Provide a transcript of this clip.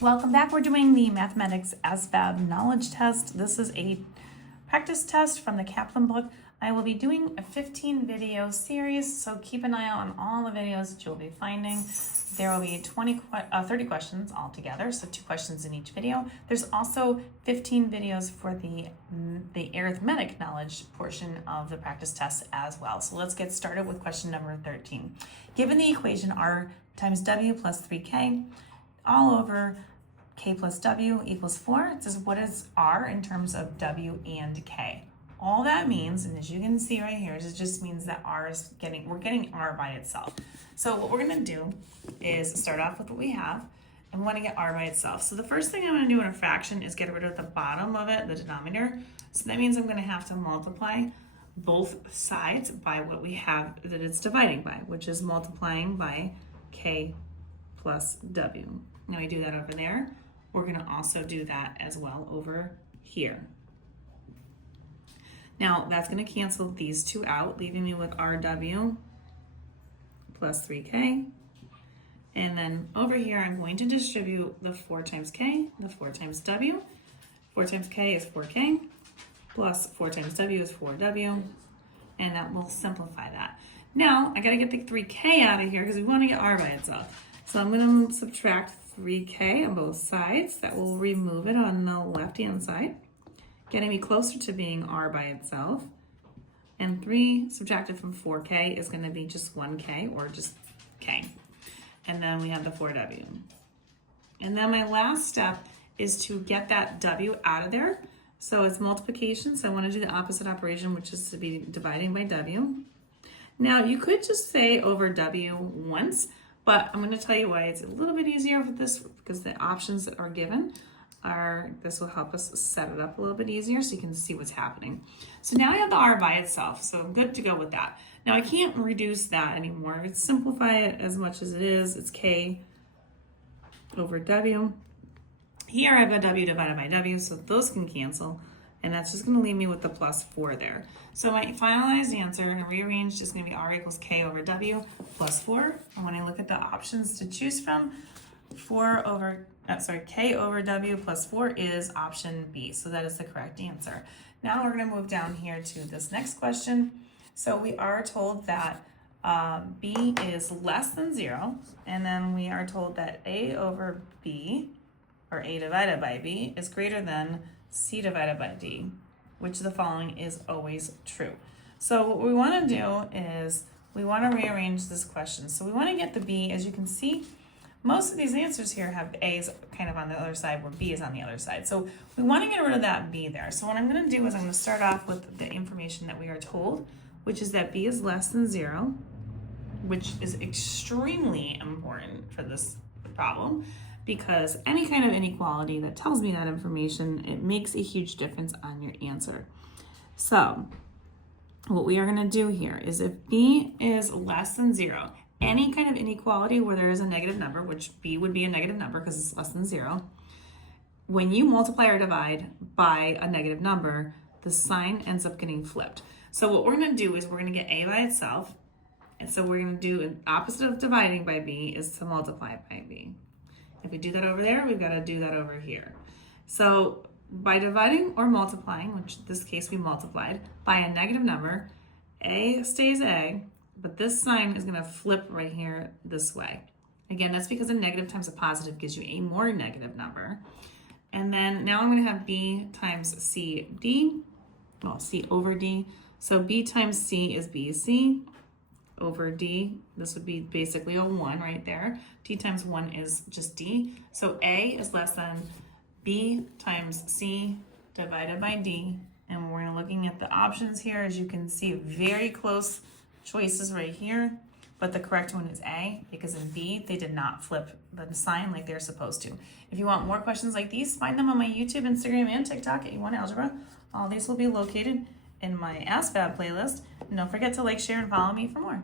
Welcome back. We're doing the mathematics Asvab knowledge test. This is a practice test from the Kaplan book. I will be doing a 15 video series, so keep an eye out on all the videos that you'll be finding. There will be 30 questions altogether, so 2 questions in each video. There's also 15 videos for the arithmetic knowledge portion of the practice test as well. So let's get started with question number 13. Given the equation r times w plus 3k all over k plus w equals 4, it says what is r in terms of w and k? All that means, and as you can see right here, it just means that we're getting r by itself. So what we're gonna do is start off with what we have, and we wanna get r by itself. So the first thing I'm gonna do in a fraction is get rid of the bottom of it, the denominator. So that means I'm gonna have to multiply both sides by what we have that it's dividing by, which is multiplying by k plus w. Now we do that over there. We're gonna also do that as well over here. Now that's gonna cancel these two out, leaving me with rw plus 3k. And then over here, I'm going to distribute the 4 times k, the 4 times w. 4 times k is 4k, plus 4 times w is 4w, and that will simplify that. Now, I gotta get the 3k out of here because we wanna get r by itself. So I'm gonna subtract 3k on both sides. That will remove it on the left-hand side, getting me closer to being r by itself. And 3 subtracted from 4k is gonna be just 1k, or just k. And then we have the 4w. And then my last step is to get that w out of there. So it's multiplication, so I wanna do the opposite operation, which is to be dividing by w. Now you could just say over w once, but I'm gonna tell you why it's a little bit easier with this, because the options that are given this will help us set it up a little bit easier so you can see what's happening. So now I have the r by itself, so I'm good to go with that. Now I can't reduce that anymore. Let's simplify it as much as it is. It's k over w. Here I've got w divided by w, so those can cancel, and that's just gonna leave me with the plus 4 there. So my finalized answer, and rearranged, is gonna be r equals k over w plus 4. And when I look at the options to choose from, k over w plus 4 is option B, so that is the correct answer. Now we're gonna move down here to this next question. So we are told that b is less than 0, and then we are told that a over b, or a divided by b, is greater than c divided by d, which the following is always true. So what we wanna do is we wanna rearrange this question. So we wanna get the b, as you can see, most of these answers here have a's kind of on the other side where b is on the other side. So we want to get rid of that b there. So what I'm going to do is I'm going to start off with the information that we are told, which is that b is less than 0, which is extremely important for this problem, because any kind of inequality that tells me that information, it makes a huge difference on your answer. So what we are going to do here is if b is less than 0, any kind of inequality where there is a negative number, which b would be a negative number because it's less than 0, when you multiply or divide by a negative number, the sign ends up getting flipped. So what we're going to do is we're going to get a by itself, and so we're going to do an opposite of dividing by b is to multiply by b. If we do that over there, we've got to do that over here. So by dividing or multiplying, which in this case we multiplied, by a negative number, a stays a, but this sign is gonna flip right here this way. Again, that's because a negative times a positive gives you a more negative number. And then now I'm gonna have b times c over d. So b times c is bc over d. This would be basically a 1 right there. d times 1 is just d. So a is less than b times c divided by d. And we're looking at the options here. As you can see, very close choices right here, but the correct one is A, because in B, they did not flip the sign like they're supposed to. If you want more questions like these, find them on my YouTube, Instagram, and TikTok at YouWantAlgebra. All these will be located in my Asvab playlist. And don't forget to like, share, and follow me for more.